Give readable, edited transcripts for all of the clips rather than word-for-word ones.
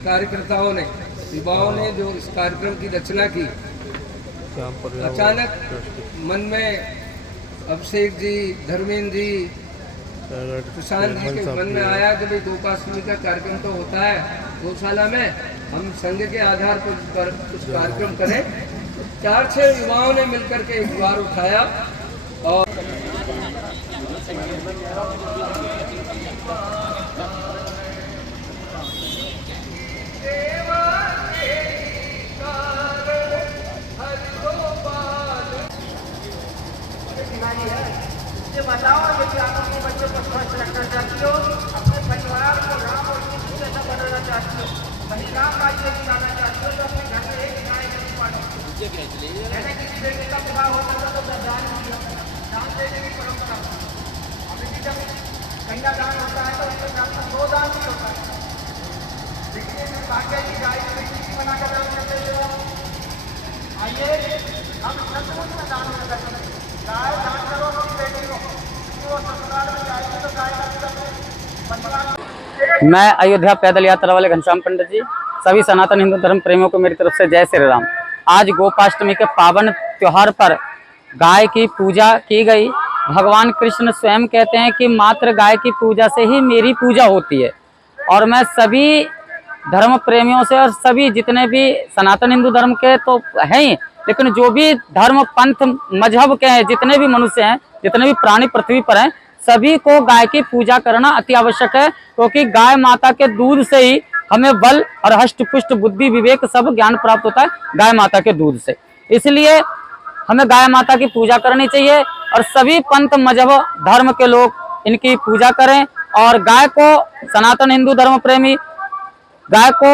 कार्यकर्ताओं ने, युवाओं ने जो इस कार्यक्रम की रचना की, अचानक मन में अभिषेक जी, धर्मेंद्र जी, सुशांत जी के मन में आया कि भाई गोपाष्टमी का कार्यक्रम तो होता है गौशाला में, हम संघ के आधार पर कुछ कार्यक्रम करें। 4-6 युवाओं ने मिलकर के एक द्वार उठाया और बताओ यदि आप अपने बच्चों को स्वस्थ रखना चाहती हो, अपने परिवार को राम और कृष्ण जैसा बनाना चाहती हो, वही राम राज्य दिलाना चाहती हो, तो अपने घर में एक गाय जरूर पालो। मैंने किसी बेटे का विवाह होता था तो दान किया, दान देने की परंपरा। अभी भी जब कन्यादान होता है तो उसके साथ में 2 दान भी होता है, लेकिन भाग्य की गाय की बेटी की बनाकर दान करते थे। आइए हम सचमुच में दान करते हैं, गाय दान करो अपनी बेटी को। मैं अयोध्या पैदल यात्रा वाले घनश्याम पंडित जी, सभी सनातन हिंदू धर्म प्रेमियों को मेरी तरफ से जय श्री राम। आज गोपाष्टमी के पावन त्योहार पर गाय की पूजा की गई। भगवान कृष्ण स्वयं कहते हैं कि मात्र गाय की पूजा से ही मेरी पूजा होती है। और मैं सभी धर्म प्रेमियों से और सभी जितने भी सनातन हिंदू धर्म के तो हैं ही, लेकिन जो भी धर्म पंथ मजहब के हैं, जितने भी मनुष्य हैं, जितने भी प्राणी पृथ्वी पर हैं, सभी को गाय की पूजा करना अति आवश्यक है, क्योंकि गाय माता के दूध से ही हमें बल और हष्ट पुष्ट बुद्धि विवेक सब ज्ञान प्राप्त होता है, गाय माता के दूध से। इसलिए हमें गाय माता की पूजा करनी चाहिए और सभी पंथ मजहब धर्म के लोग इनकी पूजा करें। और गाय को सनातन हिंदू धर्म प्रेमी गाय को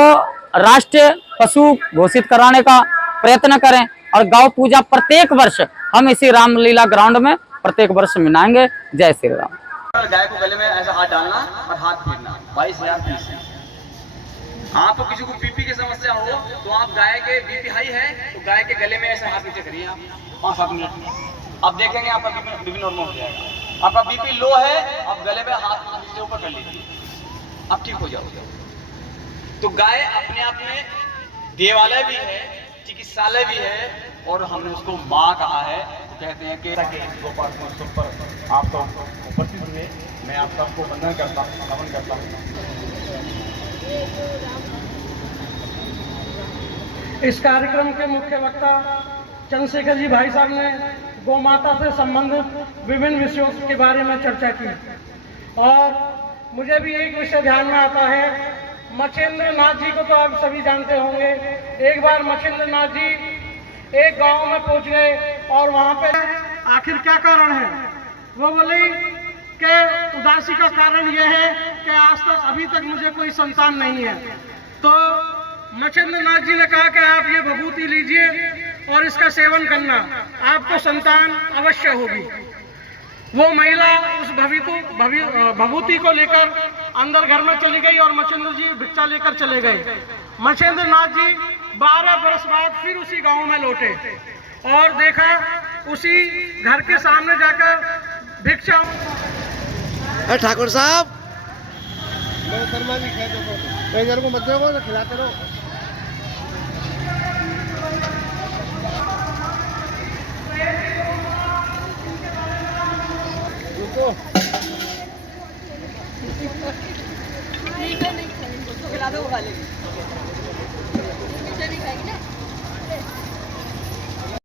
राष्ट्रीय पशु घोषित कराने का प्रयत्न करें। और गौ पूजा प्रत्येक वर्ष हम इसी रामलीला ग्राउंड में प्रत्येक वर्ष मनाएंगे। जय श्री राम। गाय को गले में ऐसा हाथ डालना और हाथ फेरना 22,000 पीस। हाँ, तो किसी को बीपी की समस्या हो तो आप गाय के बीपी हाई है तो गाय के गले में ऐसे हाथ नीचे करिए आप 5-7 मिनट। आप देखेंगे आपका बीपी नॉर्मल हो जाएगा। आपका बीपी लो है, आप गले में हाथ नीचे ऊपर कर लीजिए, आप ठीक हो जाओगे। तो गाय अपने आप में देवालय भी है, चिकित्सालय भी है, और हमने उसको माँ कहा है। तो कहते हैं कि गोपाष्टमी उत्सव पर आप तो उपस्थित हुए, मैं आप सबको वंदन करता हूँ, नमन करता हूँ। इस कार्यक्रम के मुख्य वक्ता चंद्रशेखर जी भाई साहब ने गौ माता से संबंधित विभिन्न विषयों के बारे में चर्चा की, और मुझे भी एक विषय ध्यान में आता है। मच्छेंद्र नाथ जी को तो आप सभी जानते होंगे। एक बार मच्छेंद्र नाथ जी एक गांव में पहुंच गए और वहां पे आखिर क्या कारण है, वो बोली कि उदासी का कारण यह है कि आज तक अभी तक मुझे कोई संतान नहीं है। तो मच्छेंद्र नाथ जी ने कहा कि आप ये भभूति लीजिए और इसका सेवन करना, आपको संतान अवश्य होगी। वो महिला उस भभूति को लेकर अंदर घर में चली गई और मच्छेंद्र जी भिक्षा लेकर चले गए। मच्छेंद्र नाथ जी 12 बरस बाद फिर उसी गांव में लौटे और देखा उसी घर के सामने जाकर भिक्षा। ठाकुर साहब शर्मा जी कई को मत दो, खिलाते रहो। नहीं खिला दो, खा ले।